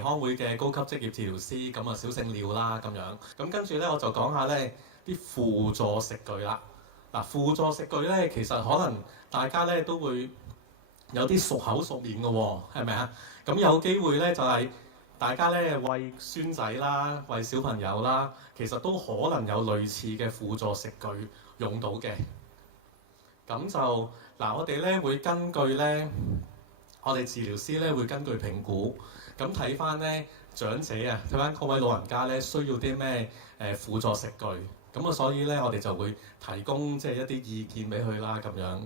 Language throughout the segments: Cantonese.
期康會嘅高級職業治療師，咁啊小姓廖啦咁樣。咁跟住咧我就講下咧啲輔助食具啦。嗱，輔助食具咧其實可能大家咧都會有啲熟口熟面嘅喎，係咪啊？咁有機會咧就係大家咧餵孫仔啦、餵小朋友啦，其實都可能有類似嘅輔助食具用到嘅。咁就嗱，我哋咧會根據咧，我哋治療師咧會根據評估，咁睇翻咧長者啊，睇翻各位老人家咧需要啲咩輔助食具，咁啊所以咧我哋就會提供即係一啲意見俾佢啦咁樣。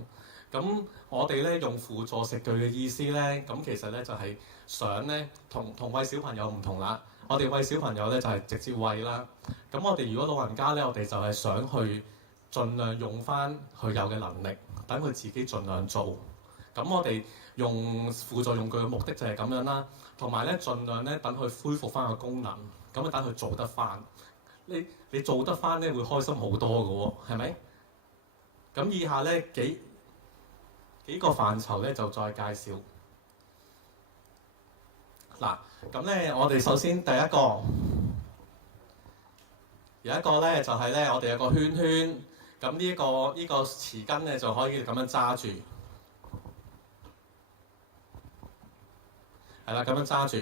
咁我哋咧用輔助食具嘅意思咧，咁其實咧就係想咧同餵小朋友唔同啦。我哋餵小朋友咧就係直接餵啦。咁我哋如果老人家咧，我哋就係想去盡量用翻佢有嘅能力，等佢自己盡量做。咁我哋用輔助用具嘅目的就係咁樣啦，同埋咧盡量咧等佢恢復翻個功能，咁啊等佢做得翻。你做得翻咧會開心好多嘅喎，係咪？咁以下咧幾個範疇咧就再介紹。嗱，咁咧我哋首先第一個有一個咧就係咧我哋有個圈圈，咁呢個匙羹咧就可以咁樣揸住，係啦，咁樣揸住。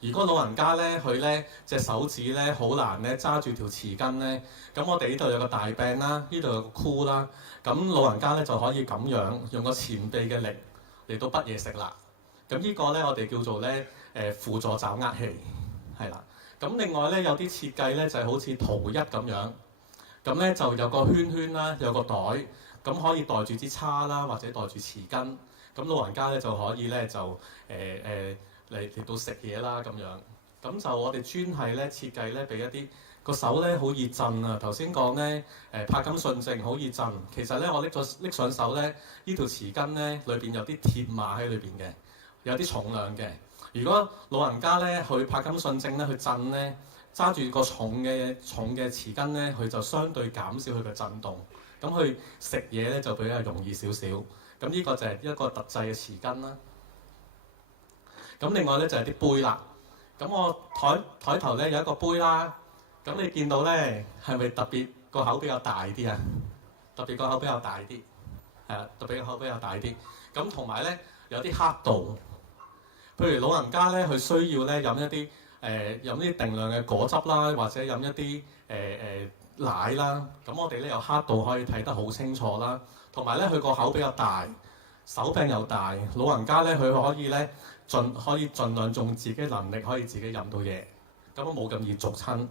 如果老人家咧佢咧隻手指咧好難咧揸住條匙羹咧，咁我哋呢度有個大柄啦，呢度有個箍啦，咁老人家咧就可以咁樣用個前臂嘅力嚟到滗嘢食啦。咁呢個咧我哋叫做咧輔助爪握器，係啦。咁另外咧有啲設計咧就係好似圖一咁樣，咁咧就有個圈圈啦，有個袋，咁可以袋住支叉啦，或者袋住匙羹。咁老人家咧就可以咧就嚟到食嘢啦咁樣。咁就我哋專係咧設計咧俾一啲個手咧好易震啊。頭先講咧柏金遜症好易震，其實咧我拎上手咧呢條匙羹咧裏邊有啲鐵馬喺裏邊嘅，有啲重量嘅。如果老人家咧佢柏金遜症咧去震咧，揸住個重嘅匙羹咧，佢就相對減少佢嘅震動，咁佢食嘢咧就比較容易少少。咁呢個就係一個特製嘅匙羹啦。咁另外咧就係啲杯啦。咁我台頭咧有一個杯啦。咁你見到咧係咪特別個口比較大啲啊？特別個口比較大啲，係啦，特別個口比較大啲。咁同埋咧有啲刻度。譬如老人家咧，佢需要咧飲啲定量嘅果汁啦，或者飲一啲奶啦。咁我哋咧有刻度可以睇得好清楚啦。同埋咧佢個口比較大，手柄又大，老人家咧佢可以咧可以盡量用自己能力可以自己飲到嘢，咁冇咁易逐親。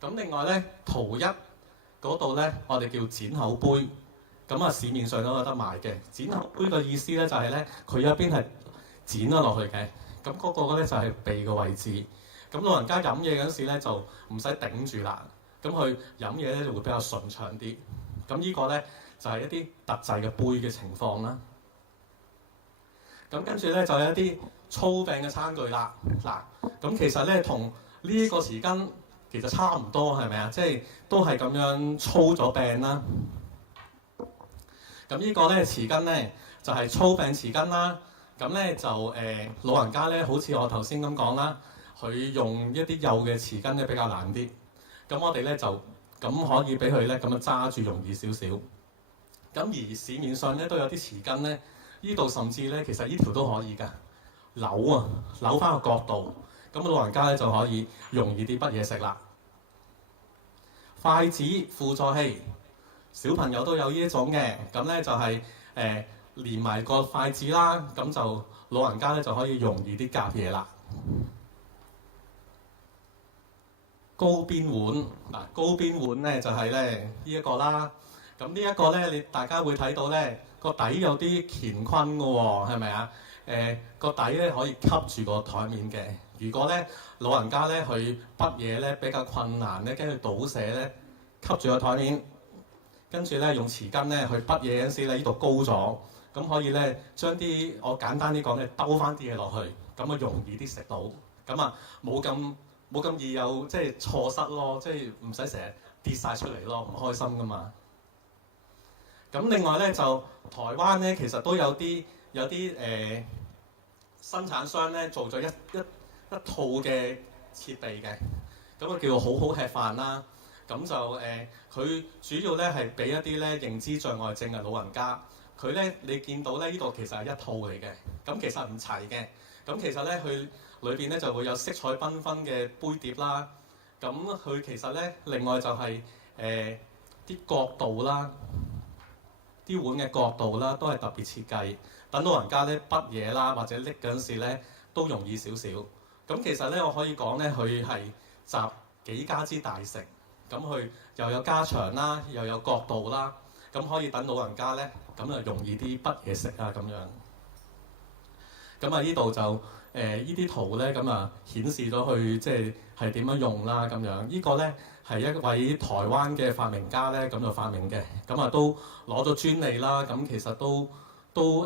咁另外咧圖一嗰度咧，我哋叫剪口杯。咁啊市面上都有得賣嘅。剪口杯嘅意思咧就係咧佢有一邊係剪咗落去嘅，咁嗰個咧就係鼻嘅位置。咁老人家飲嘢嗰時咧就唔使頂住啦，咁佢飲嘢咧就會比較順暢啲。咁呢個咧就係一啲特製嘅杯嘅情況啦。咁跟住咧就有一啲粗柄嘅餐具啦。嗱，咁其實咧同呢一個匙羹其實差唔多，係咪啊？即係都係咁樣粗咗柄啦。咁呢個咧匙羹咧就係粗柄匙羹啦。咁咧就老人家咧，好似我頭先咁講啦，佢用一啲幼嘅匙羹咧比較難啲。咁我哋咧就咁可以俾佢咧咁樣揸住容易少少。咁而市面上咧都有啲匙羹咧，呢度甚至咧其實呢條都可以㗎，扭翻個角度，咁老人家咧就可以容易啲滗嘢食啦。筷子輔助器，小朋友都有呢一種嘅，咁咧就係連埋個筷子啦，咁就老人家咧就可以容易啲夾嘢啦。高邊碗，嗱，高邊碗咧就係咧呢一個啦。咁呢一個咧，大家會睇到咧個底有啲乾坤嘅喎，係咪啊？個底咧可以吸住個台面嘅。如果咧老人家咧佢滗嘢咧比較困難咧，跟住倒瀉咧吸住個台面，跟住咧用匙羹咧去滗嘢嗰陣時咧，呢度高咗。咁可以咧將啲我簡單啲講咧兜翻啲嘢落去，咁啊容易啲食到，咁啊冇咁易有即係錯失咯，即係唔使成日跌晒出嚟咯，唔開心噶嘛。咁另外咧就台灣咧其實都有啲生產商咧做咗套嘅設備嘅，咁啊叫做好好吃飯啦。咁就佢主要咧係俾一啲咧認知障礙症嘅老人家，佢咧你見到咧呢度其實係一套嚟嘅，咁其實唔齊嘅。咁其實咧佢裏邊咧就會有色彩繽紛嘅杯碟啦。咁佢其實咧另外就係啲角度啦，啲碗嘅角度啦，都係特別設計，等老人家咧滗嘢啦或者拎嗰陣時咧都容易少少。咁其實咧我可以講咧，佢係集幾家之大成。咁佢又有加長啦，又有角度啦，咁可以等老人家咧，咁啊容易啲滗嘢食啊咁樣。咁啊呢度就呢啲圖咧，咁啊顯示咗佢即係點樣用啦咁樣。呢個咧係一位台灣嘅發明家咧咁就發明嘅，咁啊都攞咗專利啦。咁其實都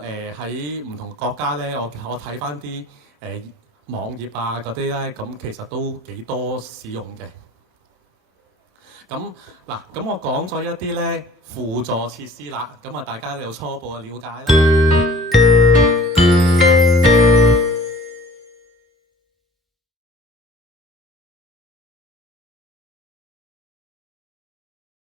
喺唔同國家咧，我睇翻啲網頁啊嗰啲咧，咁其實都幾多使用嘅。咁嗱，咁我講咗一啲咧輔助設施啦，咁啊大家有初步嘅了解啦。